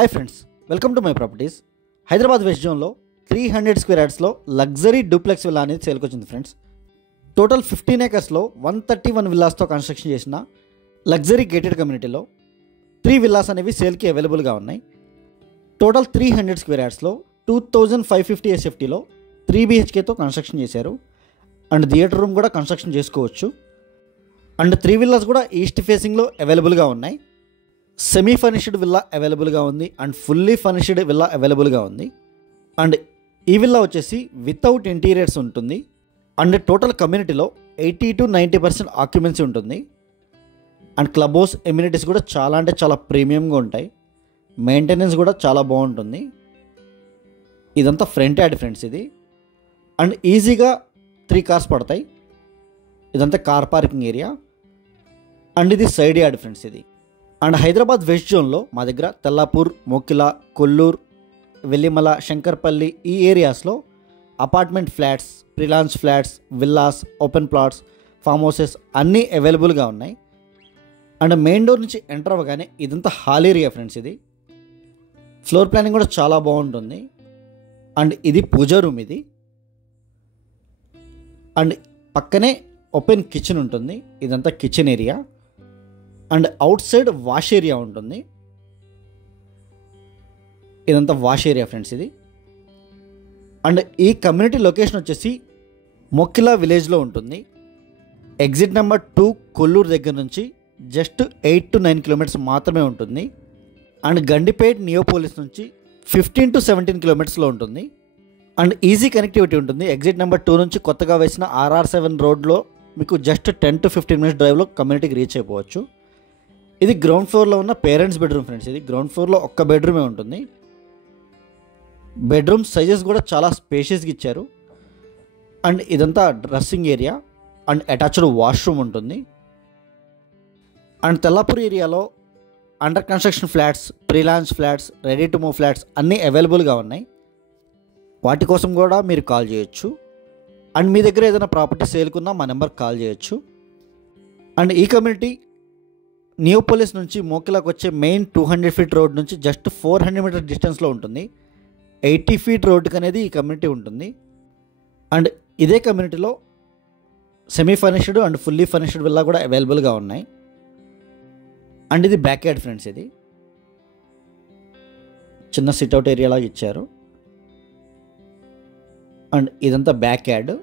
Hi friends, welcome to my properties. Hyderabad west జోన్లో 300 square యార్డ్స్లో luxury duplex villa అనేది సేల్కి వచ్చింది ఫ్రెండ్స్. టోటల్ 15 ఏకర్స్లో 131 విల్లాస్తో కన్స్ట్రక్షన్ చేసిన లగ్జరీ గేటెడ్ కమ్యూనిటీలో 3 విల్లాస్ అనేవి సేల్కి అవైలబుల్గా ఉన్నాయి. టోటల్ 300 స్క్వేర్ యార్డ్స్లో 2550 SFTలో 3 BHKతో కన్స్ట్రక్షన్ చేశారు. అండ్ థియేటర్ రూమ్ కూడా కన్స్ట్రక్షన్ చేసుకోవచ్చు. అండ్ 3 విల్లాస్ కూడా ఈస్ట్ ఫేసింగ్లో అవైలబుల్గా ఉన్నాయి. సెమీ ఫర్నిష్డ్ విల్లా అవైలబుల్గా ఉంది అండ్ ఫుల్లీ ఫర్నిష్డ్ విల్లా అవైలబుల్గా ఉంది. అండ్ ఈ విల్లా వచ్చేసి వితౌట్ ఇంటీరియర్స్ ఉంటుంది. అండ్ టోటల్ కమ్యూనిటీలో 80 to 90% ఆక్యుపెన్సీ ఉంటుంది. అండ్ క్లబ్ హౌస్ ఎమ్యూనిటీస్ కూడా చాలా అంటే చాలా ప్రీమియంగా ఉంటాయి. మెయింటెనెన్స్ కూడా చాలా బాగుంటుంది. ఇదంతా ఫ్రంట్ యార్డ్ ఫ్రెండ్స్ ఇది. అండ్ ఈజీగా 3 కార్స్ పడతాయి. ఇదంతా కార్ పార్కింగ్ ఏరియా. అండ్ ఇది సైడ్ యార్డ్ ఫ్రెండ్స్ ఇది. అండ్ హైదరాబాద్ వెస్ట్ జోన్లో మా దగ్గర తెల్లాపూర్, మోకిలా, కొల్లూరు, వెల్లిమల, శంకర్పల్లి ఈ ఏరియాస్లో apartment flats, freelance flats, villas, open plots, form houses అన్నీ అవైలబుల్గా ఉన్నాయి. అండ్ మెయిన్ డోర్ నుంచి ఎంటర్ అవ్వగానే ఇదంతా హాల్ ఏరియా ఫ్రెండ్స్ ఇది. ఫ్లోర్ ప్లానింగ్ కూడా చాలా బాగుంటుంది. అండ్ ఇది పూజా రూమ్ ఇది. అండ్ పక్కనే ఓపెన్ కిచెన్ ఉంటుంది. ఇదంతా kitchen area. And out side wash area ఉంటుంది. ఇదంతా వాష్ ఏరియా ఫ్రెండ్స్ ఇది. అండ్ ఈ కమ్యూనిటీ లొకేషన్ వచ్చేసి మొక్కిలా విలేజ్లో ఉంటుంది. ఎగ్జిట్ నెంబర్ 2 కొల్లూరు దగ్గర నుంచి జస్ట్ 8 to 9 కిలోమీటర్స్ మాత్రమే ఉంటుంది. అండ్ గండిపేట్ నియోపోలిస్ నుంచి 15 to 17 కిలోమీటర్స్లో ఉంటుంది. అండ్ ఈజీ కనెక్టివిటీ ఉంటుంది. ఎగ్జిట్ నెంబర్ 2 నుంచి కొత్తగా వేసిన RR7 రోడ్లో మీకు జస్ట్ 10 to 15 మినిట్స్ డ్రైవ్లో కమ్యూనిటీకి రీచ్ అయిపోవచ్చు. ఇది గ్రౌండ్ ఫ్లోర్లో ఉన్న పేరెంట్స్ బెడ్రూమ్ ఫ్రెండ్స్ ఇది. గ్రౌండ్ ఫ్లోర్లో ఒక్క బెడ్రూమే ఉంటుంది. బెడ్రూమ్ సైజెస్ కూడా చాలా స్పేషియస్గా ఇచ్చారు. అండ్ ఇదంతా dressing area and attached washroom ఉంటుంది. అండ్ తెల్లాపూర్ ఏరియాలో under construction flats, freelance flats, ready to move flats అన్నీ అవైలబుల్గా ఉన్నాయి. వాటి కోసం కూడా మీరు కాల్ చేయొచ్చు. అండ్ మీ దగ్గర ఏదైనా ప్రాపర్టీ సేల్కున్నా మా నెంబర్కి కాల్ చేయొచ్చు. అండ్ ఈ కమ్యూనిటీ నియోపోలిస్ నుంచి మోకిలాకు వచ్చే మెయిన్ 200 ఫీట్ రోడ్ నుంచి జస్ట్ 400 మీటర్ డిస్టెన్స్లో ఉంటుంది. 80 ఫీట్ రోడ్కి అనేది ఈ కమ్యూనిటీ ఉంటుంది. అండ్ ఇదే కమ్యూనిటీలో semi furnished and fully furnished villa కూడా అవైలబుల్గా ఉన్నాయి. అండ్ ఇది బ్యాక్ యార్డ్ ఫ్రెండ్స్ ఇది. చిన్న సిట్అవుట్ ఏరియాలా ఇచ్చారు. అండ్ ఇదంతా బ్యాక్ యార్డ్.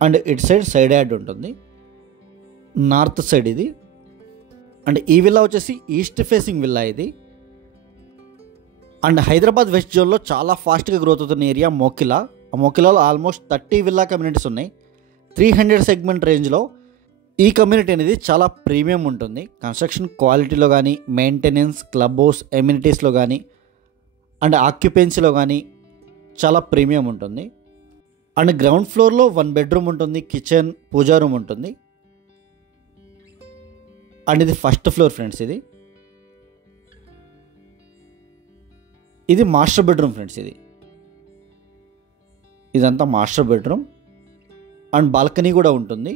అండ్ ఇటు సైడ్ యార్డ్ ఉంటుంది. నార్త్ సైడ్ ఇది. అండ్ ఈ విల్లా వచ్చేసి ఈస్ట్ ఫేసింగ్ విల్లా ఇది. అండ్ హైదరాబాద్ వెస్ట్ జోన్లో చాలా ఫాస్ట్గా గ్రోత్ అవుతున్న ఏరియా మోకిలా. ఆ మోకిలాలో ఆల్మోస్ట్ 30 విల్లా కమ్యూనిటీస్ ఉన్నాయి. 300 సెగ్మెంట్ రేంజ్లో ఈ కమ్యూనిటీ అనేది చాలా ప్రీమియం ఉంటుంది. కన్స్ట్రక్షన్ క్వాలిటీలో కానీ, మెయింటెనెన్స్, క్లబ్ హౌస్ ఎమ్యూనిటీస్లో కానీ, అండ్ ఆక్యుపెన్సీలో కానీ చాలా ప్రీమియం ఉంటుంది. అండ్ గ్రౌండ్ ఫ్లోర్లో 1 బెడ్రూమ్ ఉంటుంది, కిచెన్, పూజా రూమ్ ఉంటుంది. అండ్ ఇది ఫస్ట్ ఫ్లోర్ ఫ్రెండ్స్ ఇది. ఇది మాస్టర్ బెడ్రూమ్ ఫ్రెండ్స్ ఇది. ఇదంతా మాస్టర్ బెడ్రూమ్. అండ్ బాల్కనీ కూడా ఉంటుంది.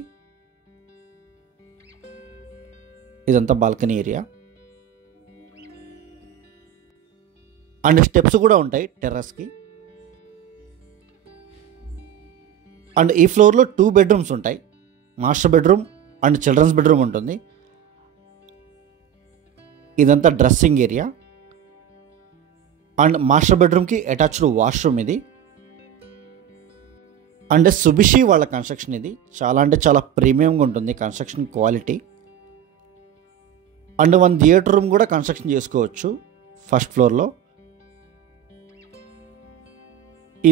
ఇదంతా బాల్కనీ ఏరియా. అండ్ స్టెప్స్ కూడా ఉంటాయి టెర్రస్కి. అండ్ ఈ ఫ్లోర్లో 2 బెడ్రూమ్స్ ఉంటాయి. Master bedroom and children's bedroom ఉంటుంది. ఇదంతా డ్రెస్సింగ్ ఏరియా. అండ్ మాస్టర్ బెడ్రూమ్కి అటాచ్డ్ వాష్రూమ్ ఇది. అండ్ సుబిషి వాళ్ళ కన్స్ట్రక్షన్ ఇది. చాలా అంటే చాలా ప్రీమియంగా ఉంటుంది construction quality. And 1 theatre room కూడా కన్స్ట్రక్షన్ చేసుకోవచ్చు ఫస్ట్ ఫ్లోర్లో.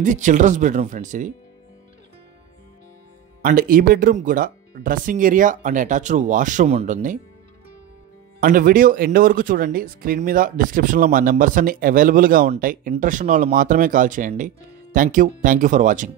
ఇది చిల్డ్రన్స్ బెడ్రూమ్ ఫ్రెండ్స్ ఇది. అండ్ ఈ బెడ్రూమ్ కూడా dressing area and attached washroom ఉంటుంది. అండ్ వీడియో ఎండ్ వరకు చూడండి. స్క్రీన్ మీద డిస్క్రిప్షన్లో మా నెంబర్స్ అన్ని అవైలబుల్గా ఉంటాయి. ఇంట్రెస్ట్ ఉన్న వాళ్ళు మాత్రమే కాల్ చేయండి. Thank you for watching.